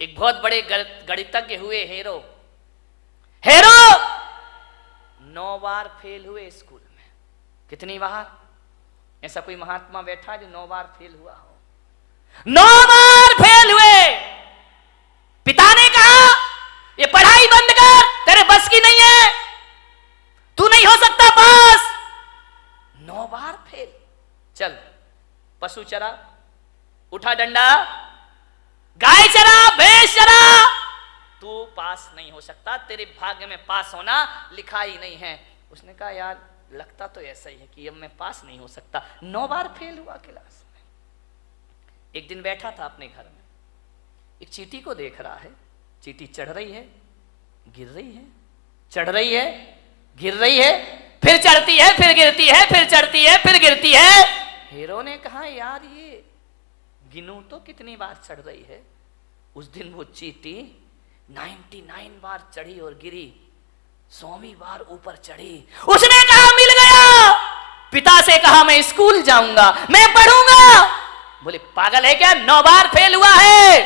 एक बहुत बड़े गणितज्ञ हुए हेरो 9 बार फेल हुए स्कूल में। कितनी बार? ऐसा कोई महात्मा बैठा जो 9 बार फेल हुआ हो? 9 बार फेल हुए। पिता ने कहा ये पढ़ाई बंद कर, तेरे बस की नहीं है, तू नहीं हो सकता पास। 9 बार फेल। चल पशु चरा, उठा डंडा, गाय चरा, भैंस चरा, तू पास नहीं हो सकता, तेरे भाग्य में पास होना लिखा ही नहीं है। उसने कहा यार लगता तो ऐसा ही है कि अब मैं पास नहीं हो सकता। 9 बार फेल हुआ क्लास में। एक दिन बैठा था अपने घर में, एक चींटी को देख रहा है। चींटी चढ़ रही है, गिर रही है, चढ़ रही है, गिर रही है, फिर चढ़ती है, फिर गिरती है, फिर चढ़ती है, फिर गिरती है। हीरो ने कहा यार ये गिनू तो कितनी बार चढ़ रही है। उस दिन वो चींटी 99 बार चढ़ी और गिरी, 100वीं बार ऊपर चढ़ी। उसने कहा मिल गया। पिता से कहा मैं स्कूल जाऊंगा, मैं पढ़ूंगा। बोले पागल है क्या, 9 बार फेल हुआ है?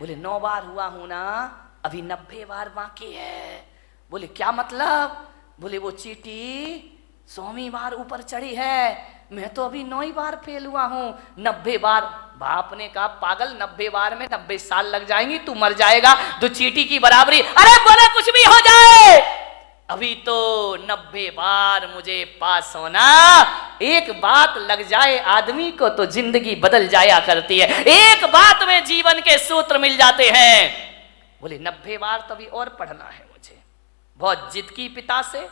बोले 9 बार हुआ हूं ना, अभी 90 बार बाकी है। बोले क्या मतलब? बोले वो चींटी 100वीं बार ऊपर चढ़ी है, मैं तो अभी 9 बार फेल हुआ हूं। 90 बार। बाप ने कहा पागल 90 बार में 90 साल लग जाएंगी, तू मर जाएगा, तो चींटी की बराबरी। अरे बोले कुछ भी हो जाए, अभी तो 90 बार मुझे पास होना। एक बात लग जाए आदमी को तो जिंदगी बदल जाया करती है। एक बात में जीवन के सूत्र मिल जाते हैं। बोले 90 बार तो अभी और पढ़ना है मुझे। बहुत जिद की पिता से,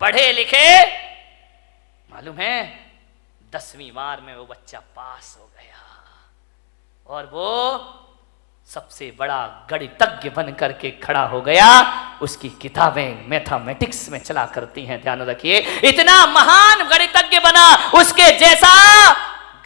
पढ़े लिखे, मालूम है 10वीं बार में वो बच्चा पास हो गया और वो सबसे बड़ा गणितज्ञ बन करके खड़ा हो गया। उसकी किताबें मैथमेटिक्स में चला करती हैं, ध्यान रखिए। इतना महान गणितज्ञ बना, उसके जैसा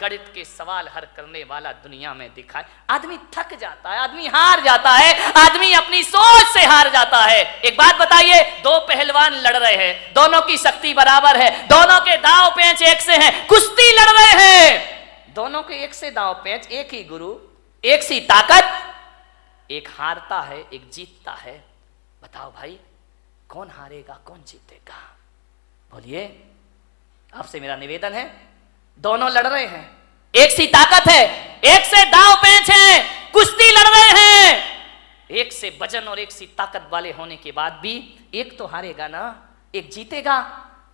गणित के सवाल हल करने वाला दुनिया में दिखाए। आदमी थक जाता है, आदमी हार जाता है, आदमी अपनी सोच से हार जाता है। एक बात बताइए, 2 पहलवान लड़ रहे हैं, दोनों की शक्ति बराबर है, दोनों के दांव पेंच एक से हैं, कुश्ती लड़ रहे हैं, दोनों के एक से दांव पेंच, एक ही गुरु, एक सी ताकत, एक हारता है एक जीतता है। बताओ भाई कौन हारेगा कौन जीतेगा? बोलिए, आपसे मेरा निवेदन है। दोनों लड़ रहे हैं, एक सी ताकत है, एक से दांव पेंच है, कुश्ती लड़ रहे हैं। एक से वजन और एक सी ताकत वाले होने के बाद भी एक तो हारेगा ना, एक जीतेगा।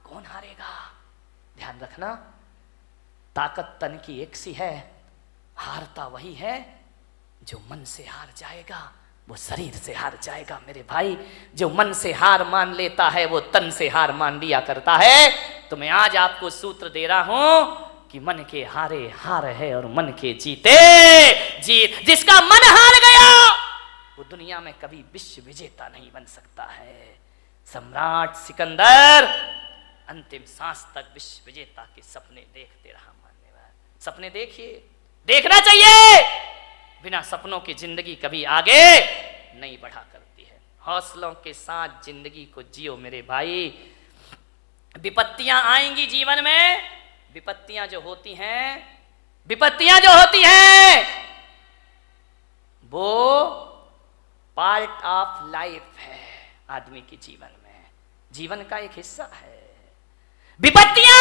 कौन हारेगा? ध्यान रखना, ताकत तन की एक सी है, हारता वही है जो मन से हार जाएगा, वो शरीर से हार जाएगा। मेरे भाई, जो मन से हार मान लेता है वो तन से हार मान लिया करता है। तो मैं आज आपको सूत्र दे रहा हूं कि मन के हारे हार है और मन के जीते जीत। जिसका मन हार गया वो दुनिया में कभी विश्व विजेता नहीं बन सकता है। सम्राट सिकंदर अंतिम सांस तक विश्व विजेता के सपने देखते रहा। मान्यवर, सपने देखिए, देखना चाहिए। बिना सपनों की जिंदगी कभी आगे नहीं बढ़ा करती है। हौसलों के साथ जिंदगी को जियो मेरे भाई। विपत्तियां आएंगी जीवन में, विपत्तियां जो होती हैं वो पार्ट ऑफ लाइफ है आदमी के जीवन में, जीवन का एक हिस्सा है। विपत्तियां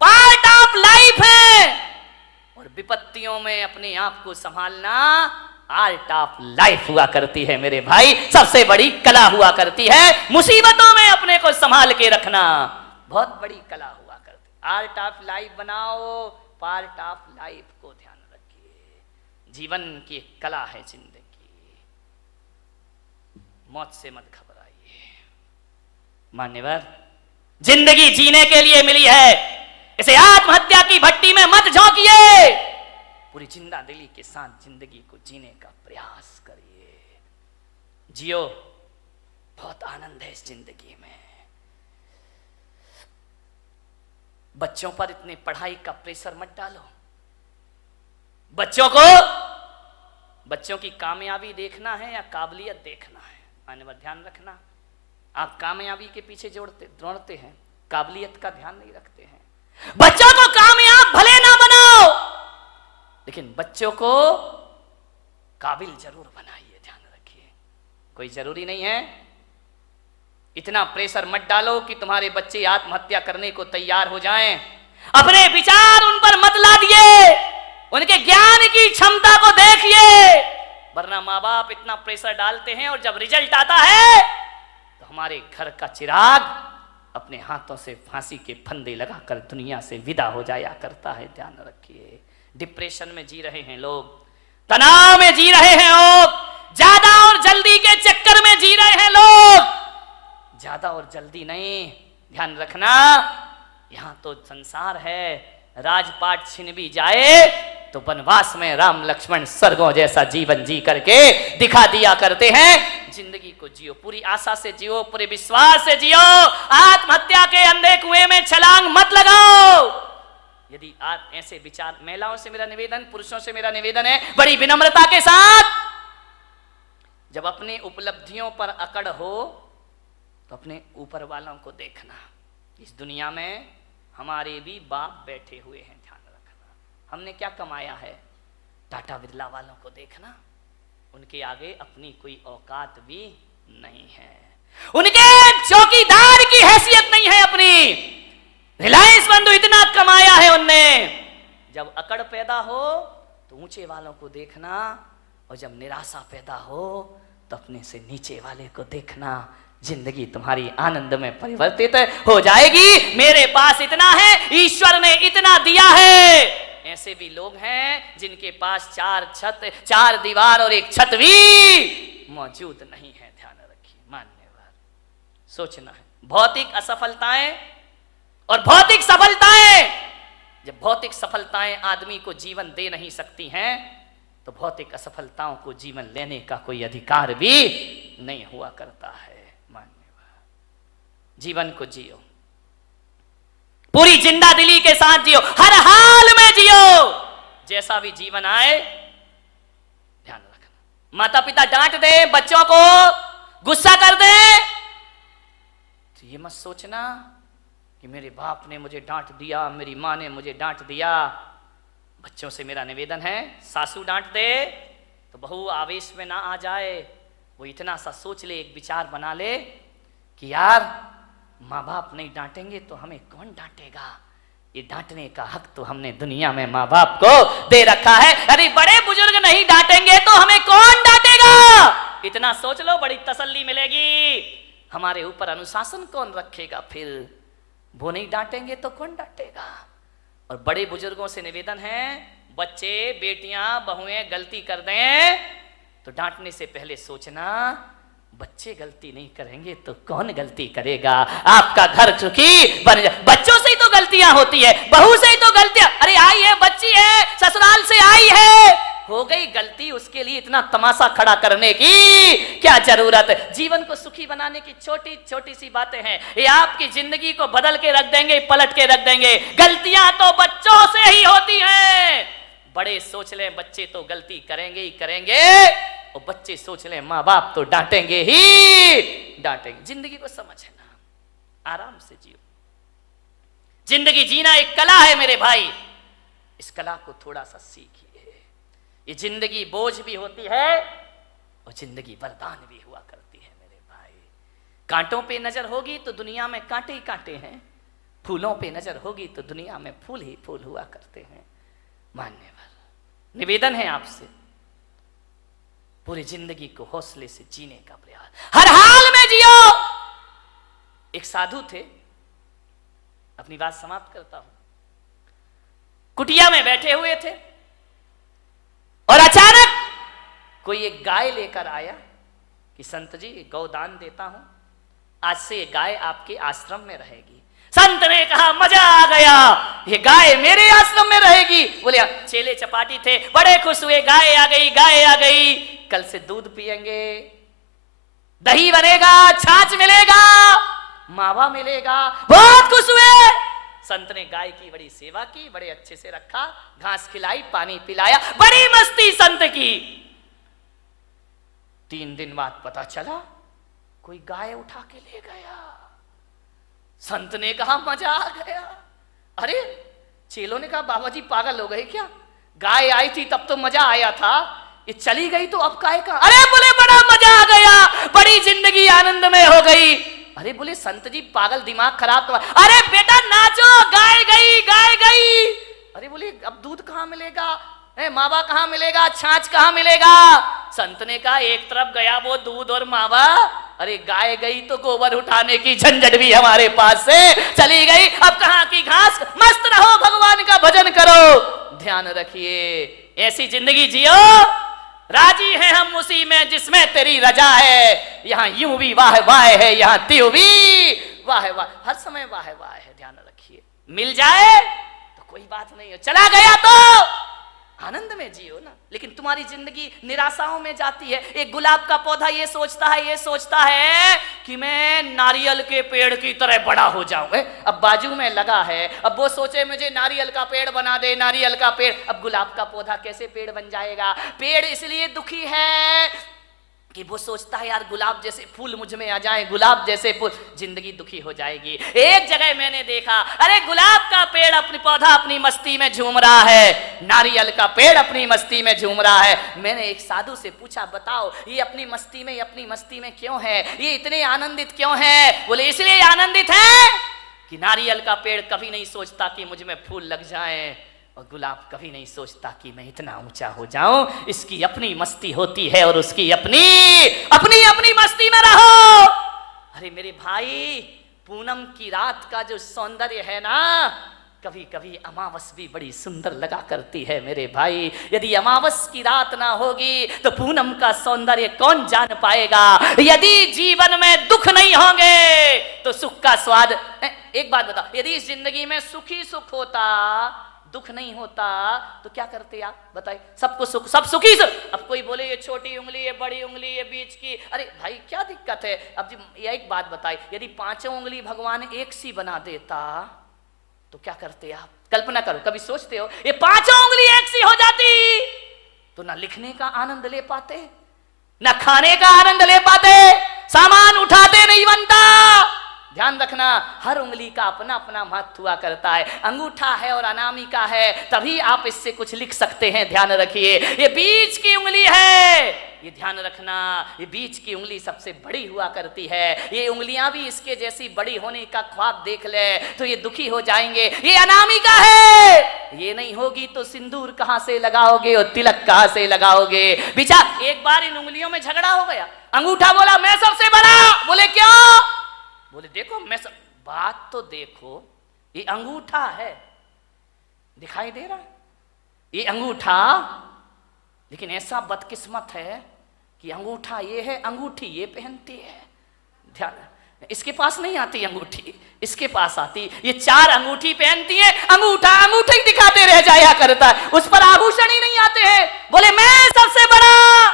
पार्ट ऑफ लाइफ है और विपत्तियों में अपने आप को संभालना आर्ट ऑफ लाइफ हुआ करती है मेरे भाई। सबसे बड़ी कला हुआ करती है मुसीबतों में अपने को संभाल के रखना, बहुत बड़ी कला हुआ करती है। आर्ट ऑफ लाइफ बनाओ, पार्ट ऑफ लाइफ को ध्यान रखिए। जीवन की कला है जिंदगी, मौत से मत घबराइए। मान्यवर, जिंदगी जीने के लिए मिली है, इसे आत्महत्या की भट्टी में मत झोंकिए। पूरी जिंदा दिली के साथ जिंदगी को जीने का प्रयास करिए। जियो, बहुत आनंद है इस जिंदगी में। बच्चों पर इतने पढ़ाई का प्रेशर मत डालो। बच्चों की कामयाबी देखना है या काबिलियत देखना है? मान्यवर, ध्यान रखना, आप कामयाबी के पीछे दौड़ते हैं, काबिलियत का ध्यान नहीं रखते हैं। बच्चों को कामयाब भले ना बनाओ, लेकिन बच्चों को काबिल जरूर बनाइए, ध्यान रखिए। कोई जरूरी नहीं है, इतना प्रेशर मत डालो कि तुम्हारे बच्चे आत्महत्या करने को तैयार हो जाएं। अपने विचार उन पर मत लादिए, उनके ज्ञान की क्षमता को देखिए, वरना माँ बाप इतना प्रेशर डालते हैं और जब रिजल्ट आता है तो हमारे घर का चिराग अपने हाथों से फांसी के फंदे लगाकर दुनिया से विदा हो जाया करता है। ध्यान रखिए, डिप्रेशन में जी रहे हैं लोग, तनाव में जी रहे हैं लोग, ज्यादा और जल्दी के चक्कर में जी रहे हैं लोग। ज्यादा और जल्दी नहीं, ध्यान रखना, यहां तो संसार है, राजपाट छिन भी जाए तो वनवास में राम लक्ष्मण स्वर्गों जैसा जीवन जी करके दिखा दिया करते हैं। जिंदगी को जियो, पूरी आशा से जियो, पूरे विश्वास से जियो, आत्महत्या के अंधे कुएं में छलांग मत लगाओ। यदि आप ऐसे विचार, महिलाओं से मेरा निवेदन, पुरुषों से मेरा निवेदन है बड़ी विनम्रता के साथ, जब अपने उपलब्धियों पर अकड़ हो तो अपने ऊपर वालों को देखना। इस दुनिया में हमारे भी बाप बैठे हुए हैं, ध्यान रखना। हमने क्या कमाया है, टाटा बिरला वालों को देखना, उनके आगे अपनी कोई औकात भी नहीं है, उनके चौकीदार की हैसियत नहीं है अपनी। रिलायंस बंधु इतना कमाया है उनने। जब अकड़ पैदा हो तो ऊंचे वालों को देखना, और जब निराशा पैदा हो तो अपने से नीचे वाले को देखना। जिंदगी तुम्हारी आनंद में परिवर्तित हो जाएगी। मेरे पास इतना है, ईश्वर ने इतना दिया है। ऐसे भी लोग हैं जिनके पास 4 छत, 4 दीवार और 1 छत भी मौजूद नहीं है। ध्यान रखिए, मान्यवर सोचना है। भौतिक असफलताएं और भौतिक सफलताएं, जब भौतिक सफलताएं आदमी को जीवन दे नहीं सकती हैं तो भौतिक असफलताओं को जीवन लेने का कोई अधिकार भी नहीं हुआ करता है। जीवन को जियो, पूरी जिंदा दिली के साथ जियो, हर हाल में जियो। जैसा भी जीवन आए, ध्यान रखना। माता पिता डांट दे बच्चों को, गुस्सा कर दे तो ये मत सोचना कि मेरे बाप ने मुझे डांट दिया, मेरी माँ ने मुझे डांट दिया। बच्चों से मेरा निवेदन है, सासू डांट दे तो बहू आवेश में ना आ जाए। वो इतना सा सोच ले, एक विचार बना ले कि यार माँ बाप नहीं डांटेंगे तो हमें कौन डांटेगा। ये डांटने का हक तो हमने दुनिया में माँ बाप को दे रखा है। अरे बड़े बुजुर्ग नहीं डांटेंगे तो हमें कौन डांटेगा। इतना सोच लो, बड़ी तसल्ली मिलेगी। हमारे ऊपर अनुशासन कौन रखेगा फिर, वो नहीं डांटेंगे तो कौन डांटेगा। और बड़े बुजुर्गों से निवेदन है, बच्चे बेटियां बहुएं गलती कर दें तो डांटने से पहले सोचना, बच्चे गलती नहीं करेंगे तो कौन गलती करेगा। आपका घर सुखी बन जाए। बच्चों से ही तो गलतियां होती है, बहू से ही तो गलतियां। अरे आई है, बच्ची है, ससुराल से आई है, हो गई गलती, उसके लिए इतना तमाशा खड़ा करने की क्या जरूरत है। जीवन को सुखी बनाने की छोटी छोटी सी बातें हैं, ये आपकी जिंदगी को बदल के रख देंगे, पलट के रख देंगे। गलतियां तो बच्चों से ही होती हैं। बड़े सोच लें बच्चे तो गलती करेंगे ही करेंगे, और बच्चे सोच लें माँ बाप तो डांटेंगे ही डांटेंगे। जिंदगी को समझना, आराम से जियो। जिंदगी जीना एक कला है मेरे भाई, इस कला को थोड़ा सा सीखिए। ये जिंदगी बोझ भी होती है और जिंदगी वरदान भी हुआ करती है मेरे भाई। कांटों पे नजर होगी तो दुनिया में कांटे ही कांटे हैं, फूलों पे नजर होगी तो दुनिया में फूल ही फूल हुआ करते हैं। मान्यवर निवेदन है आपसे, पूरी जिंदगी को हौसले से जीने का प्रयास, हर हाल में जियो। एक साधु थे, अपनी बात समाप्त करता हूं। कुटिया में बैठे हुए थे और अचानक कोई एक गाय लेकर आया कि संत जी गौदान देता हूं, आज से ये गाय आपके आश्रम में रहेगी। संत ने कहा मजा आ गया, ये गाय मेरे आश्रम में रहेगी। बोले चेले चपाटी थे, बड़े खुश हुए, गाय आ गई, गाय आ गई, कल से दूध पिएंगे, दही बनेगा, छाछ मिलेगा, मावा मिलेगा। बहुत खुश हुए। संत ने गाय की बड़ी सेवा की, बड़े अच्छे से रखा, घास खिलाई, पानी पिलाया, बड़ी मस्ती संत की। 3 दिन बाद पता चला कोई गाय उठा के ले गया। संत ने कहा मजा आ गया। अरे चेलों ने कहा बाबा जी पागल हो गए क्या, गाय आई थी तब तो मजा आया था, ये चली गई तो अब काहे का? अरे बोले बड़ा मजा आ गया, बड़ी जिंदगी आनंदमय हो गई। अरे बोले संत जी पागल, दिमाग खराब तो। अरे बेटा नाचो, गाय गई गाय गई। अरे बोले अब दूध कहाँ मिलेगा, मावा कहाँ मिलेगा, छाछ कहाँ मिलेगा? संत ने कहा एक तरफ गया वो दूध और मावा, अरे गाय गई तो गोबर उठाने की झंझट भी हमारे पास से चली गई। अब कहाँ की घास, मस्त रहो, भगवान का भजन करो, ध्यान रखिए, ऐसी जिंदगी जियो, राजी हैं हम उसी में जिसमें तेरी रजा है। यहाँ यूं भी वाह वाह है, यहाँ त्यों भी वाह वाह, हर समय वाह वाह है, ध्यान रखिए। मिल जाए तो कोई बात नहीं है, चला गया तो आनंद में जियो ना। लेकिन तुम्हारी जिंदगी निराशाओं में जाती है। एक गुलाब का पौधा ये सोचता है कि मैं नारियल के पेड़ की तरह बड़ा हो जाऊं। अब बाजू में लगा है, अब वो सोचे मुझे नारियल का पेड़ बना दे, नारियल का पेड़। अब गुलाब का पौधा कैसे पेड़ बन जाएगा? पेड़ इसलिए दुखी है कि वो सोचता है यार गुलाब जैसे फूल मुझ में आ जाए, गुलाब जैसे फूल, जिंदगी दुखी हो जाएगी। एक जगह मैंने देखा, अरे गुलाब का पेड़ अपनी पौधा अपनी मस्ती में झूम रहा है, नारियल का पेड़ अपनी मस्ती में झूम रहा है। मैंने एक साधु से पूछा बताओ ये अपनी मस्ती में क्यों है, ये इतने आनंदित क्यों है? बोले इसलिए आनंदित है कि नारियल का पेड़ कभी नहीं सोचता कि मुझ में फूल लग जाए, और गुलाब कभी नहीं सोचता कि मैं इतना ऊंचा हो जाऊं। इसकी अपनी मस्ती होती है और उसकी अपनी मस्ती में रहो। अरे मेरे भाई, पूनम की रात का जो सौंदर्य है ना, कभी कभी अमावस भी बड़ी सुंदर लगा करती है मेरे भाई। यदि अमावस की रात ना होगी तो पूनम का सौंदर्य कौन जान पाएगा? यदि जीवन में दुख नहीं होंगे तो सुख का स्वाद। एक बात बताओ, यदि इस जिंदगी में सुख ही सुख होता, दुख नहीं होता, तो क्या करते आप बताइए? सबको सुख, सब सुखी सुख। अब कोई बोले ये छोटी उंगली, ये बड़ी उंगली, ये बीच की, अरे भाई क्या दिक्कत है? अब ये एक बात बताइए, यदि पांचों उंगली भगवान एक सी बना देता तो क्या करते आप? कल्पना करो, कभी सोचते हो ये पांचों उंगली एक सी हो जाती तो ना लिखने का आनंद ले पाते, ना खाने का आनंद ले पाते, सामान उठाते नहीं बनता। ध्यान रखना, हर उंगली का अपना अपना महत्व हुआ करता है। अंगूठा है और अनामिका है, तभी आप इससे कुछ लिख सकते हैं, ध्यान रखिए। ये बीच की उंगली है, ये ध्यान रखना, ये बीच की उंगली सबसे बड़ी हुआ करती है। ये उंगलियां भी इसके जैसी बड़ी होने का ख्वाब देख ले तो ये दुखी हो जाएंगे। ये अनामिका है, ये नहीं होगी तो सिंदूर कहां से लगाओगे और तिलक कहां से लगाओगे? विचार, एक बार इन उंगलियों में झगड़ा हो गया। अंगूठा बोला मैं सबसे बड़ा, बोले क्यों? बोले देखो मैं सब, बात तो देखो, ये अंगूठा है, दिखाई दे रहा है ये अंगूठा, लेकिन ऐसा बदकिस्मत है कि अंगूठा ये है, अंगूठी ये पहनती है। ध्यान, इसके पास नहीं आती अंगूठी, इसके पास आती। ये चार अंगूठी पहनती है, अंगूठा ही दिखाते रह जाया करता है, उस पर आभूषण ही नहीं आते हैं। बोले मैं सबसे बड़ा,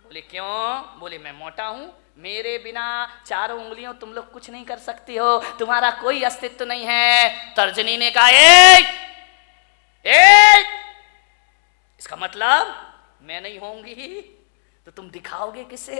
बोले क्यों? बोले मैं मोटा हूं, मेरे बिना चारों उंगलियों तुम लोग कुछ नहीं कर सकती हो, तुम्हारा कोई अस्तित्व नहीं है। तर्जनी ने कहा इसका मतलब मैं नहीं होंगी तो तुम दिखाओगे किसे?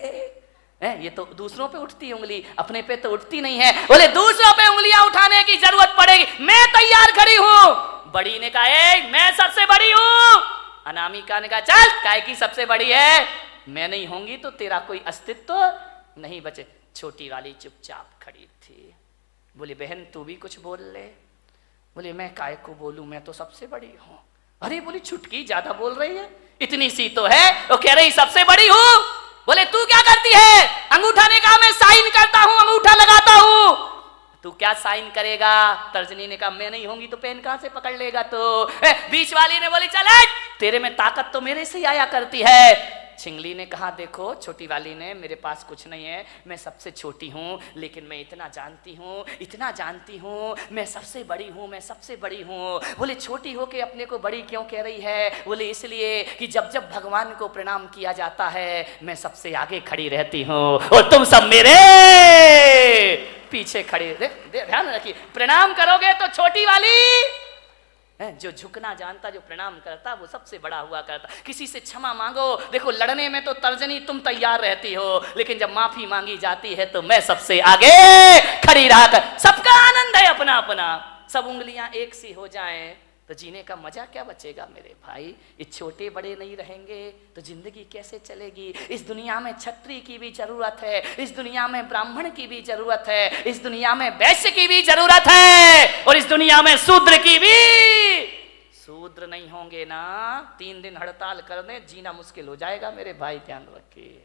ये तो दूसरों पे उठती उंगली, अपने पे तो उठती नहीं है। बोले दूसरों पे उंगलियां उठाने की जरूरत पड़ेगी, मैं तैयार खड़ी हूं। बड़ी ने कहा मैं सबसे बड़ी हूं। अनामिका ने कहा चल, काय की सबसे बड़ी है, मैं नहीं होंगी तो तेरा कोई अस्तित्व नहीं बचे। छोटी वाली चुपचाप खड़ी थी। बोली बहन तू भी कुछ बोल ले। बोले मैं काय को बोलूं, मैं तो सबसे बड़ी हूं। अरे बोली छुटकी ज्यादा बोल रही है, इतनी सी तो है, वो कह रही सबसे बड़ी हूं। बोले तू क्या करती है? अंगूठा ने कहा मैं साइन करता हूं, अंगूठा लगाता हूं। तू क्या साइन करेगा? तर्जनी ने कहा मैं नहीं होंगी तो पेन कहां से पकड़ लेगा? तो बीच वाली ने बोली चल तेरे में ताकत तो मेरे से आया करती है। छिंगली ने कहा देखो, छोटी वाली ने, मेरे पास कुछ नहीं है, मैं सबसे छोटी हूँ, लेकिन मैं इतना जानती हूँ, मैं सबसे बड़ी हूँ, मैं सबसे बड़ी हूँ। बोले छोटी हो के अपने को बड़ी क्यों कह रही है? बोले इसलिए कि जब जब भगवान को प्रणाम किया जाता है मैं सबसे आगे खड़ी रहती हूँ और तुम सब मेरे पीछे खड़े। ध्यान रखिए, प्रणाम करोगे तो छोटी वाली, जो झुकना जानता, जो प्रणाम करता, वो सबसे बड़ा हुआ करता। किसी से क्षमा मांगो, देखो लड़ने में तो तर्जनी तुम तैयार रहती हो, लेकिन जब माफी मांगी जाती है तो मैं सबसे आगे खड़ी रहा कर। सबका आनंद है अपना अपना, सब उंगलियां एक सी हो जाएं तो जीने का मजा क्या बचेगा मेरे भाई। ये छोटे बड़े नहीं रहेंगे तो जिंदगी कैसे चलेगी। इस दुनिया में क्षत्रिय की भी जरूरत है, इस दुनिया में ब्राह्मण की भी जरूरत है, इस दुनिया में वैश्य की भी जरूरत है, और इस दुनिया में शूद्र की भी। शूद्र नहीं होंगे ना, 3 दिन हड़ताल कर दे, जीना मुश्किल हो जाएगा मेरे भाई, ध्यान रखिए।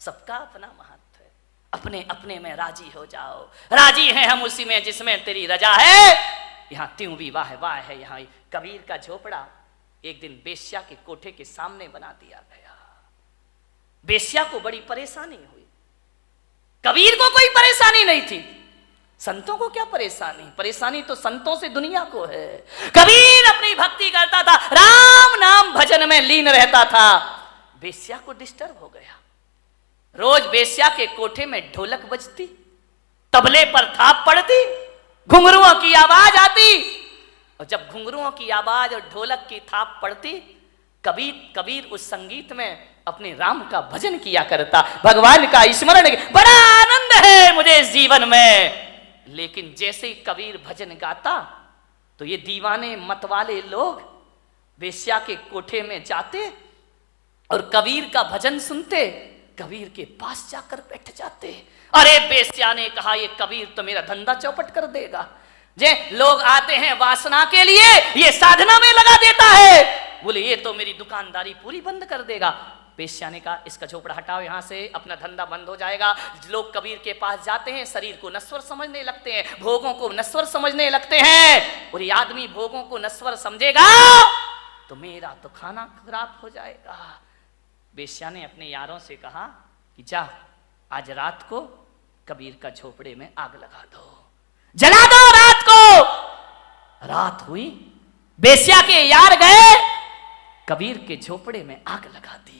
सबका अपना महत्व है, अपने अपने में राजी हो जाओ। राजी हैं हम उसी में जिसमें तेरी रजा है। यहाँ त्यों भी वाह वाह है। यहाँ कबीर का झोपड़ा एक दिन बेश्या के कोठे के सामने बना दिया गया। बेश्या को बड़ी परेशानी हुई, कबीर को कोई परेशानी नहीं थी। संतों को क्या परेशानी, परेशानी तो संतों से दुनिया को है। कबीर अपनी भक्ति करता था, राम नाम भजन में लीन रहता था। बेश्या को डिस्टर्ब हो गया। रोज बेश्या के कोठे में ढोलक बजती, तबले पर थाप पड़ती, घुंघरुओं की आवाज आती, और जब घुंघरुओं की आवाज और ढोलक की थाप पड़ती, कबीर उस संगीत में अपने राम का भजन किया करता, भगवान का स्मरण। बड़ा आनंद है मुझे इस जीवन में। लेकिन जैसे ही कबीर भजन गाता तो ये दीवाने मतवाले लोग बेश्या के कोठे में जाते और कबीर का भजन सुनते, कबीर के पास जाकर बैठ जाते। अरे बेश्या ने कहा, ये कबीर तो मेरा धंधा चौपट कर देगा। जे लोग आते हैं वासना के लिए, ये साधना में लगा देता है। बोले ये तो मेरी दुकानदारी पूरी बंद कर देगा। बेश्या ने कहा, इसका झोपड़ा हटाओ यहाँ से, अपना धंधा बंद हो जाएगा। लोग कबीर के पास जाते हैं, शरीर को नश्वर समझने लगते हैं, भोगों को नश्वर समझने लगते हैं। और ये आदमी भोगों को नश्वर समझेगा तो मेरा तो खाना खराब हो जाएगा। बेश्या ने अपने यारों से कहा कि जा, आज रात को कबीर का झोपड़े में आग लगा दो, जला दो रात को। रात हुई, बेश्या के यार गए, कबीर के झोपड़े में आग लगा दी।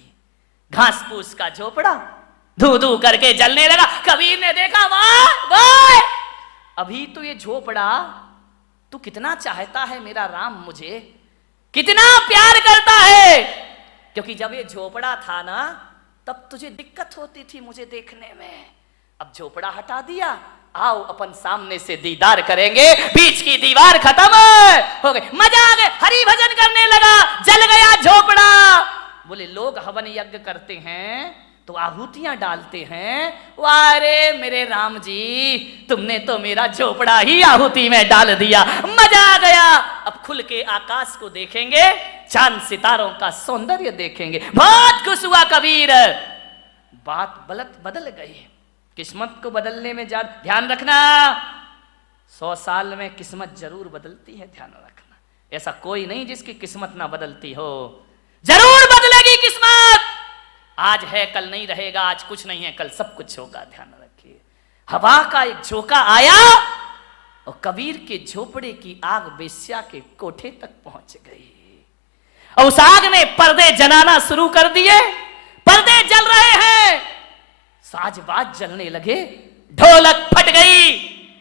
घास फूस का झोपड़ा धू धू करके जलने लगा। कबीर ने देखा, वाह वाह, अभी तो ये झोपड़ा तू कितना चाहता है मेरा राम, मुझे कितना प्यार करता है। क्योंकि जब ये झोपड़ा था ना, तब तुझे दिक्कत होती थी मुझे देखने में। अब झोपड़ा हटा दिया, आओ अपन सामने से दीदार करेंगे। बीच की दीवार खत्म हो गई, मजा आ गया, हरि भजन करने लगा, जल गया झोपड़ा। बोले लोग हवन यज्ञ करते हैं तो आहुतियां डालते हैं, वारे मेरे राम जी, तुमने तो मेरा झोपड़ा ही आहुति में डाल दिया, मजा आ गया। अब खुल के आकाश को देखेंगे, चांद सितारों का सौंदर्य देखेंगे। बहुत खुश हुआ कबीर। बात बदल गई। किस्मत को बदलने में ध्यान रखना, 100 साल में किस्मत जरूर बदलती है, ध्यान रखना। ऐसा कोई नहीं जिसकी किस्मत ना बदलती हो, जरूर बदलेगी किस्मत। आज है कल नहीं रहेगा, आज कुछ नहीं है कल सब कुछ होगा, ध्यान रखिए। हवा का एक झोंका आया और कबीर के झोपड़े की आग बेश्या के कोठे तक पहुंच गई। और उस आग ने पर्दे जलाना शुरू कर दिए, पर्दे जल रहे हैं, साजबाज जलने लगे, ढोलक फट गई,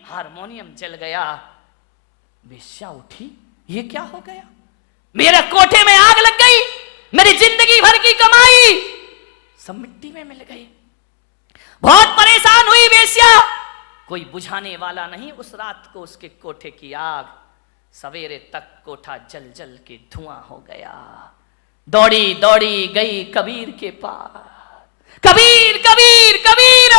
हारमोनियम जल गया। बेश्या उठी, ये क्या हो गया, मेरे कोठे में आग लग गई, मेरी जिंदगी भर की कमाई सब मिट्टी में मिल गई। बहुत परेशान हुई बेश्या, कोई बुझाने वाला नहीं उस रात को उसके कोठे की आग। सवेरे तक कोठा जल जल के धुआं हो गया। दौड़ी दौड़ी गई कबीर के पास, कबीर कबीर कबीर।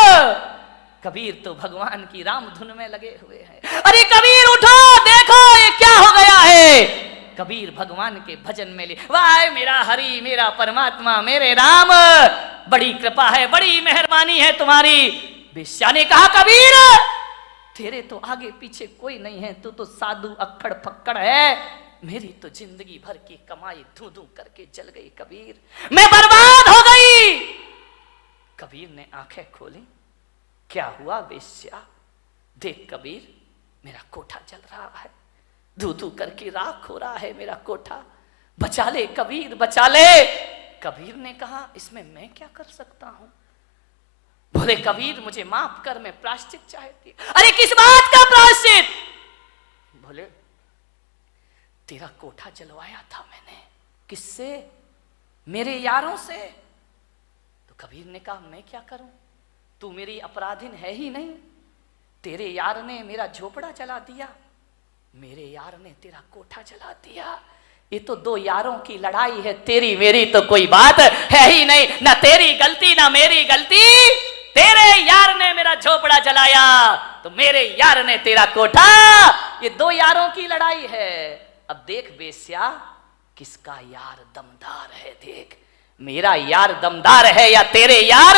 कबीर तो भगवान की राम धुन में लगे हुए हैं। अरे कबीर उठो, देखो ये क्या हो गया है। कबीर भगवान के भजन में ले, वाह मेरा हरि, मेरा परमात्मा, मेरे राम, बड़ी कृपा है, बड़ी मेहरबानी है तुम्हारी। बेश्या ने कहा, कबीर तेरे तो आगे पीछे कोई नहीं है, तू तो साधु अक्खड़ फक्कड़ है, मेरी तो जिंदगी भर की कमाई धू धू करके जल गई कबीर, मैं बर्बाद हो गई। कबीर ने आंखें खोली, क्या हुआ बेश्या, देख कबीर मेरा कोठा जल रहा है, धू धू करके राख हो रहा है मेरा कोठा, बचा ले कबीर बचा ले। कबीर ने कहा, इसमें मैं क्या कर सकता हूं। बोले कबीर मुझे माफ कर, मैं प्रायश्चित चाहती। अरे किस बात का प्रायश्चित। बोले तेरा कोठा जलवाया था मैंने, किससे, मेरे यारों से। तो कबीर ने कहा मैं क्या करूं, तू मेरी अपराधीन है ही नहीं, तेरे यार ने मेरा झोपड़ा जला दिया, मेरे यार ने तेरा कोठा जला दिया। ये तो दो यारों की लड़ाई है, तेरी मेरी तो कोई बात है ही नहीं, ना तेरी गलती ना मेरी गलती। तेरे यार ने मेरा झोपड़ा जलाया तो मेरे यार ने तेरा कोठा, ये दो यारों की लड़ाई है। अब देख बेस्या किसका यार दमदार है, देख मेरा यार दमदार है या तेरे यार।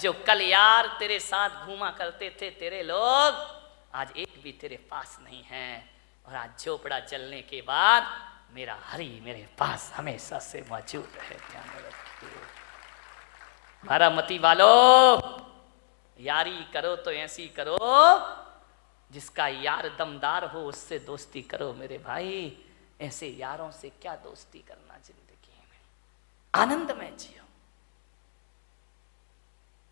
जो कल यार तेरे साथ घूमा करते थे तेरे लोग, आज एक भी तेरे पास नहीं है। और आज झोपड़ा जलने के बाद मेरा हरि मेरे पास हमेशा से मौजूद है। ध्यान रखिए बारामती वालों, यारी करो तो ऐसी करो जिसका यार दमदार हो, उससे दोस्ती करो मेरे भाई। ऐसे यारों से क्या दोस्ती करना, जिंदगी में आनंद में जियो।